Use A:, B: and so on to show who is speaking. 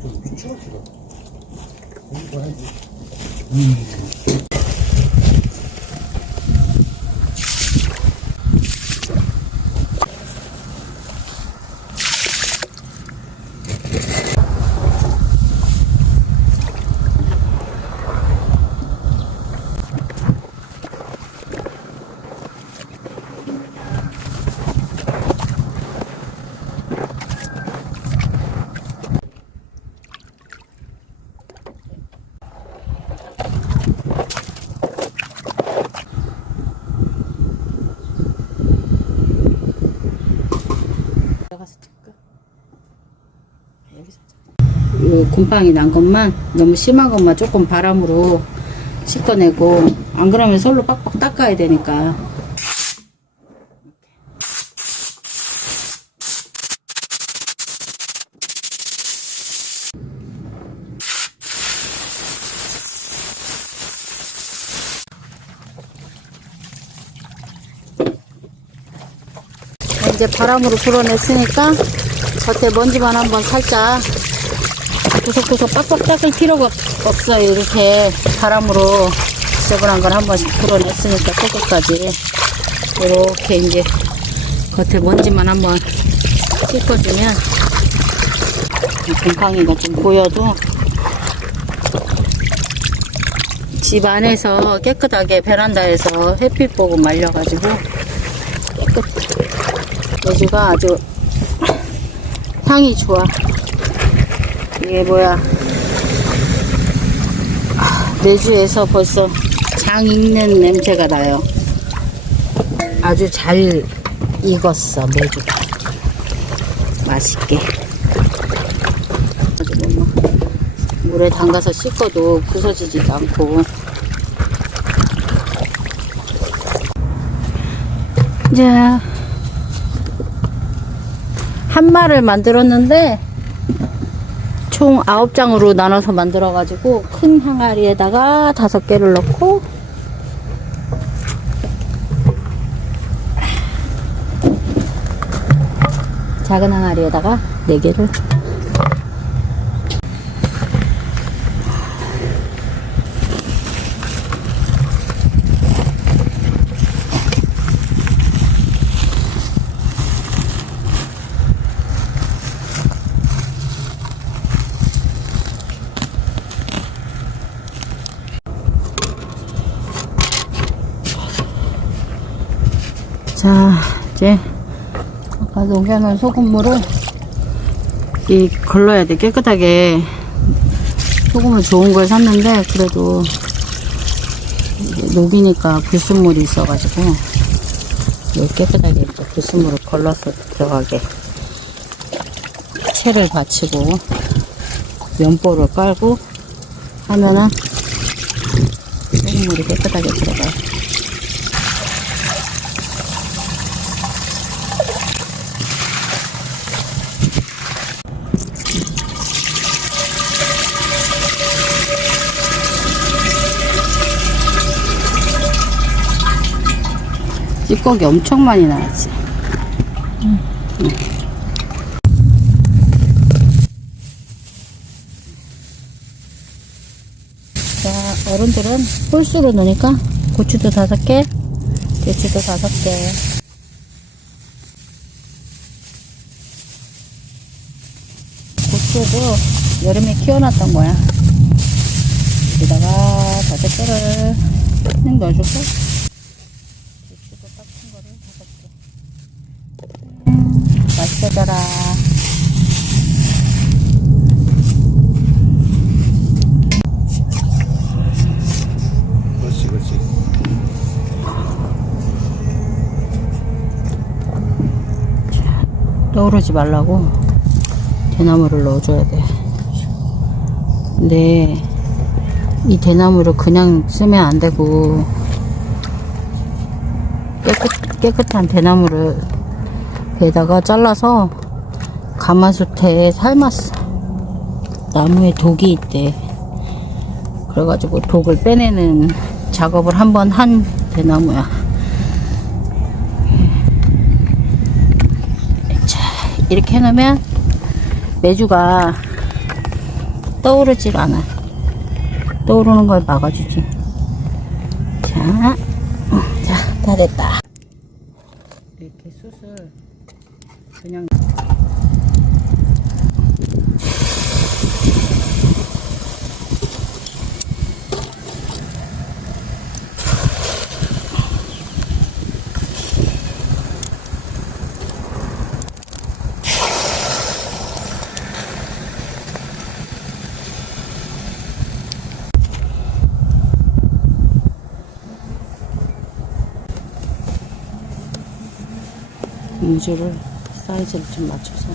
A: 좀 미쳐가지고. 여기 봐야지.
B: 나 곰팡이 난 것만 너무 심한 것만 조금 바람으로 씻어내고 안 그러면 솔로 빡빡 닦아야 되니까. 이제 바람으로 불어냈으니까 겉에 먼지만 한번 살짝 구석구석 빡빡 닦을 필요가 없어요. 이렇게 바람으로 지저분한 걸 한번 불어냈으니까 끝까지 이렇게 이제 겉에 먼지만 한번 씻어주면 이 곰팡이가 좀 보여도 집 안에서 깨끗하게 베란다에서 햇빛 보고 말려가지고 깨끗 매주가 아주 향이 좋아. 이게 뭐야. 아, 매주에서 벌써 장 익는 냄새가 나요. 아주 잘 익었어, 매주가. 맛있게. 물에 담가서 씻어도 부서지지도 않고. 자, 한 마를 만들었는데 총 9장으로 나눠서 만들어 가지고 큰 항아리에다가 다섯 개를 넣고 작은 항아리에다가 네 개를 자 이제 아까 녹여놓은 소금물을 이 걸러야 돼. 깨끗하게. 소금을 좋은 걸 샀는데 그래도 녹이니까 불순물이 있어가지고 깨끗하게 이제 불순물을 걸러서 들어가게. 채를 받치고 면보를 깔고 하면은 소금물이 깨끗하게 들어가요. 찌꺼기 엄청 많이 나왔지. 자, 어른들은 홀수로 넣으니까 고추도 다섯 개, 대추도 다섯 개. 고추도 여름에 키워놨던 거야. 여기다가 다섯 개를 쭉 넣어주고, 떠오르지 말라고 대나무를 넣어줘야 돼. 근데 이 대나무를 그냥 쓰면 안 되고 깨끗, 깨끗한 대나무를 배에다가 잘라서 가마솥에 삶았어. 나무에 독이 있대. 그래가지고 독을 빼내는 작업을 한 번 한 대나무야. 이렇게 해놓으면 매주가 떠오르질 않아. 떠오르는 걸 막아주지. 자, 어, 자, 다 됐다. 이렇게 숯을 그냥 음주를 사이즈를 좀 맞춰서